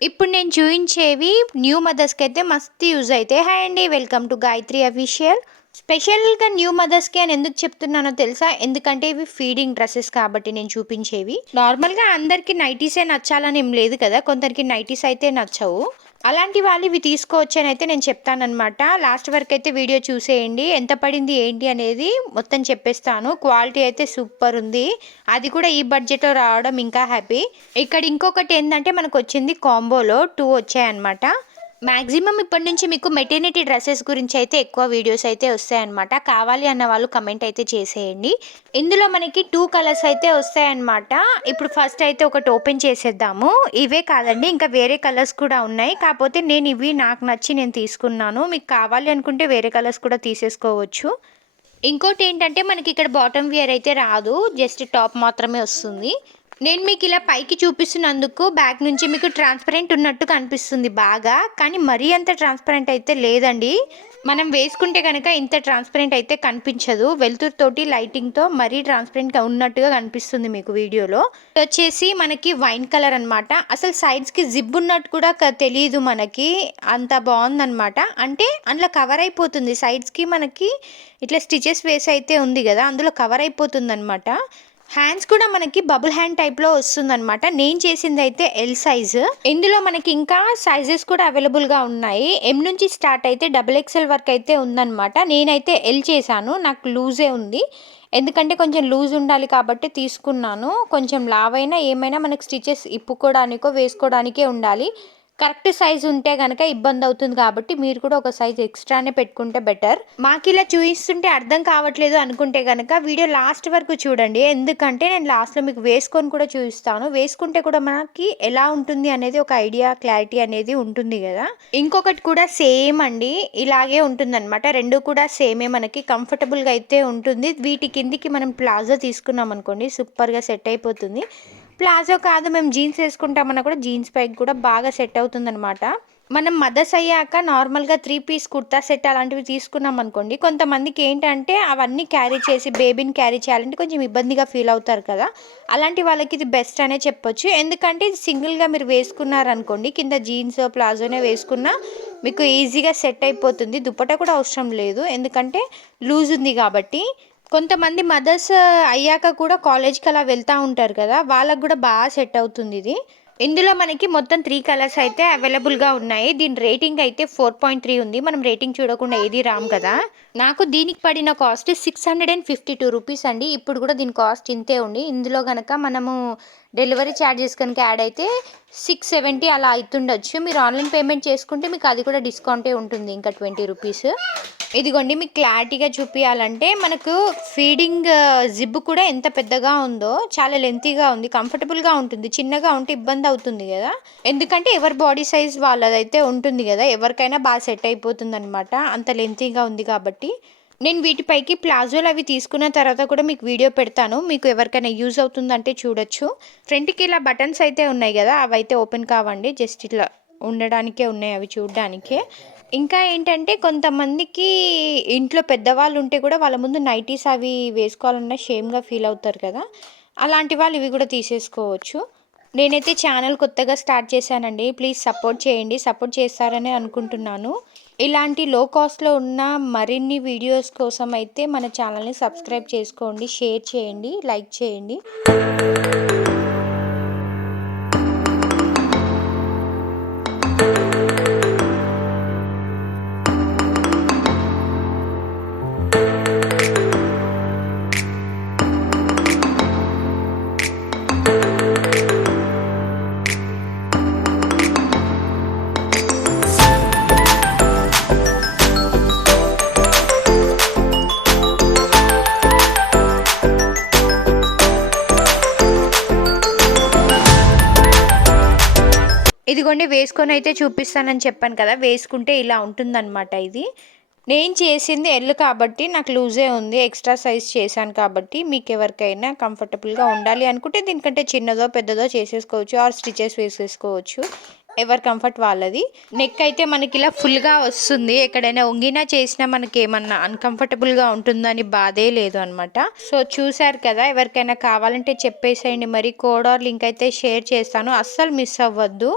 ఇప్పుడు నేను చూయించేవి న్యూ మదర్స్‌కి అయితే మస్తు యూజ్ అయితాయి. హాయ్ అండి. Welcome to Gayatri official. స్పెషల్‌గా న్యూ మదర్స్‌కి అని ఎందుకు చెప్తున్నానో తెలుసా? ఎందుకంటే ఇవి ఫీడింగ్ డ్రెసెస్ కాబట్టి నేను చూపించేవి. నార్మల్‌గా అందరికి నైటీసే నచ్చాలని ఏం లేదు కదా! కొందరికి నైటీస్ అయితే నచ్చవు. అలాంటి వాళ్ళు ఇవి తీసుకోవచ్చని అయితే నేను చెప్తాననమాట. లాస్ట్ వరకైతే వీడియో చూసేయండి. ఎంత పడింది ఏంటి అనేది మొత్తం చెప్పేస్తాను. క్వాలిటీ అయితే సూపర్ ఉంది. అది కూడా ఈ బడ్జెట్‌లో రావడం ఇంకా హ్యాపీ. ఇక్కడ ఇంకొకటి ఏందంటే మనకొచ్చింది కాంబోలో 2 వచ్చాయన్నమాట. మాక్సిమం ఇప్పటి నుంచి మీకు మెటర్నిటీ డ్రెసెస్ గురించి అయితే ఎక్కువ వీడియోస్ అయితే వస్తాయన్నమాట. కావాలి అన్న వాళ్ళు కమెంట్ అయితే చేసేయండి. ఇందులో మనకి 2 కలర్స్ అయితే వస్తాయన్నమాట. ఇప్పుడు ఫస్ట్ అయితే ఒకటి ఓపెన్ చేసేద్దాము. ఇవే కాదండి, ఇంకా వేరే కలర్స్ కూడా ఉన్నాయి. కాకపోతే నేను ఇవి నాకు నచ్చి నేను తీసుకున్నాను. మీకు కావాలి అనుకుంటే వేరే కలర్స్ కూడా తీసేసుకోవచ్చు. ఇంకోటి ఏంటంటే మనకి ఇక్కడ బాటమ్ వియర్ అయితే రాదు. జస్ట్ టాప్ మాత్రమే వస్తుంది. నేను మీకు ఇలా పైకి చూపిస్తున్నందుకు బ్యాక్ నుంచి మీకు ట్రాన్స్పరెంట్ ఉన్నట్టు కనిపిస్తుంది బాగా. కానీ మరీ అంత ట్రాన్స్పరెంట్ అయితే లేదండి. మనం వేసుకుంటే కనుక ఇంత ట్రాన్స్పరెంట్ అయితే కనిపించదు. వెలుతురుతోటి లైటింగ్‌తో మరీ ట్రాన్స్పరెంట్‌గా ఉన్నట్టుగా కనిపిస్తుంది మీకు వీడియోలో. ఇది వచ్చేసి మనకి వైన్ కలర్ అనమాట. అసలు సైడ్స్‌కి జిప్ ఉన్నట్టు కూడా తెలీదు మనకి. అంత బాగుందనమాట. అంటే అందులో కవర్ అయిపోతుంది. సైడ్స్‌కి మనకి ఇట్లా స్టిచెస్ వేసి అయితే ఉంది కదా! అందులో కవర్ అయిపోతుందనమాట. హ్యాండ్స్ కూడా మనకి బబుల్ హ్యాండ్ టైప్‌లో వస్తుందనమాట. నేను చేసిందైతే ఎల్ సైజు. ఇందులో మనకి ఇంకా సైజెస్ కూడా అవైలబుల్‌గా ఉన్నాయి. ఎం నుంచి స్టార్ట్ అయితే డబుల్ ఎక్స్ఎల్ వరకు అయితే ఉందనమాట. నేనైతే ఎల్ చేశాను. నాకు లూజే ఉంది. ఎందుకంటే కొంచెం లూజ్ ఉండాలి కాబట్టి తీసుకున్నాను. కొంచెం లావైనా ఏమైనా మనకి స్టిచెస్ ఇప్పుకోవడానికో, వేసుకోవడానికే ఉండాలి. కరెక్ట్ సైజ్ ఉంటే గనక ఇబ్బంది అవుతుంది కాబట్టి మీరు కూడా ఒక సైజ్ ఎక్స్ట్రానే పెట్టుకుంటే బెటర్. మాకు ఇలా చూపిస్తుంటే అర్థం కావట్లేదు అనుకుంటే గనక వీడియో లాస్ట్ వరకు చూడండి. ఎందుకంటే నేను లాస్ట్లో మీకు వేసుకొని కూడా చూపిస్తాను. వేసుకుంటే కూడా మనకి ఎలా ఉంటుంది అనేది ఒక ఐడియా, క్లారిటీ అనేది ఉంటుంది కదా. ఇంకొకటి కూడా సేమ్ అండి, ఇలాగే ఉంటుందన్నమాట. రెండు కూడా సేమే, మనకి కంఫర్టబుల్గా అయితే ఉంటుంది. వీటి కిందికి మనం ప్లాజో తీసుకున్నాం అనుకోండి, సూపర్గా సెట్ అయిపోతుంది. ప్లాజో కాదు, మేము జీన్స్ వేసుకుంటామన్నా కూడా జీన్స్ పైకి కూడా బాగా సెట్ అవుతుందనమాట. మనం మదర్స్ అయ్యాక నార్మల్గా 3 పీస్ కుర్తా సెట్ అలాంటివి తీసుకున్నాం అనుకోండి, కొంతమందికి ఏంటంటే అవన్నీ క్యారీ చేసి బేబీని క్యారీ చేయాలంటే కొంచెం ఇబ్బందిగా ఫీల్ అవుతారు కదా. అలాంటి వాళ్ళకి ఇది బెస్ట్ అనే చెప్పొచ్చు. ఎందుకంటే ఇది సింగిల్గా మీరు వేసుకున్నారనుకోండి, కింద జీన్స్ ప్లాజోనే వేసుకున్నా మీకు ఈజీగా సెట్ అయిపోతుంది. దుపట్టా కూడా అవసరం లేదు, ఎందుకంటే లూజ్ ఉంది కాబట్టి. కొంతమంది మదర్స్ అయ్యాక కూడా కాలేజ్‌కి అలా వెళ్తూ ఉంటారు కదా, వాళ్ళకి కూడా బాగా సెట్ అవుతుంది ఇది. ఇందులో మనకి మొత్తం 3 కలర్స్ అయితే అవైలబుల్‌గా ఉన్నాయి. దీని రేటింగ్ అయితే 4.3 ఉంది. మనం రేటింగ్ చూడకుండా ఏది రాము కదా. నాకు దీనికి పడిన కాస్ట్ 652 రూపీస్ అండి. ఇప్పుడు కూడా దీని కాస్ట్ ఇంతే ఉంది. ఇందులో గనక మనము డెలివరీ ఛార్జెస్ కనుక యాడ్ అయితే 670 అలా అవుతుండొచ్చు. మీరు ఆన్లైన్ పేమెంట్ చేసుకుంటే మీకు అది కూడా డిస్కౌంటే ఉంటుంది, ఇంకా 20 రూపీస్. ఇదిగోండి, మీకు క్లారిటీగా చూపియాలంటే మనకు ఫీడింగ్ జిప్ కూడా ఎంత పెద్దగా ఉందో, చాలా లెంతీగా ఉంది, కంఫర్టబుల్గా ఉంటుంది. చిన్నగా ఉంటే ఇబ్బంది అవుతుంది కదా, ఎందుకంటే ఎవరి బాడీ సైజ్ వాళ్ళదైతే ఉంటుంది కదా, ఎవరికైనా బాగా సెట్ అయిపోతుంది అనమాట, అంత లెంతీగా ఉంది కాబట్టి. నేను వీటిపైకి ప్లాజోలు అవి తీసుకున్న తర్వాత కూడా మీకు వీడియో పెడతాను. మీకు ఎవరికైనా యూజ్ అవుతుందంటే చూడొచ్చు. ఫ్రంట్కి ఇలా బటన్స్ అయితే ఉన్నాయి కదా, అవి అయితే ఓపెన్ కావండి, జస్ట్ ఇట్లా ఉండడానికే ఉన్నాయి, అవి చూడడానికే. ఇంకా ఏంటంటే కొంతమందికి ఇంట్లో పెద్దవాళ్ళు ఉంటే కూడా వాళ్ళ ముందు నైటీస్ అవి వేసుకోవాలన్నా షేమ్గా ఫీల్ అవుతారు కదా, అలాంటి వాళ్ళు ఇవి కూడా తీసేసుకోవచ్చు. నేనైతే ఛానల్ కొత్తగా స్టార్ట్ చేశానండి. ప్లీజ్ సపోర్ట్ చేయండి. సపోర్ట్ చేస్తారని అనుకుంటున్నాను. ఇలాంటి లో కాస్ట్లో ఉన్న మరిన్ని వీడియోస్ కోసం అయితే మన ఛానల్ని సబ్స్క్రైబ్ చేసుకోండి, షేర్ చేయండి, లైక్ చేయండి. ఇదిగోండి, వేసుకొని అయితే చూపిస్తానని చెప్పాను కదా, వేసుకుంటే ఇలా ఉంటుందన్నమాట. ఇది నేను చేసింది ఎల్ కాబట్టి నాకు లూజే ఉంది, ఎక్స్ట్రా సైజ్ చేశాను కాబట్టి. మీకు ఎవరికైనా కంఫర్టబుల్గా ఉండాలి అనుకుంటే దీనికంటే చిన్నదో పెద్దదో చేసేసుకోవచ్చు, ఆర్ స్టిచెస్ వేసేసుకోవచ్చు, ఎవరి కంఫర్ట్ వాళ్ళది. నెక్ అయితే మనకి ఇలా ఫుల్గా వస్తుంది. ఎక్కడైనా వంగినా చేసినా మనకి ఏమన్నా అన్కంఫర్టబుల్గా ఉంటుందని బాధే లేదు అనమాట. సో చూసారు కదా, ఎవరికైనా కావాలంటే చెప్పేసేయండి. మరి కోడ్ ఆర్ లింక్ అయితే షేర్ చేస్తాను, అస్సలు మిస్ అవ్వద్దు.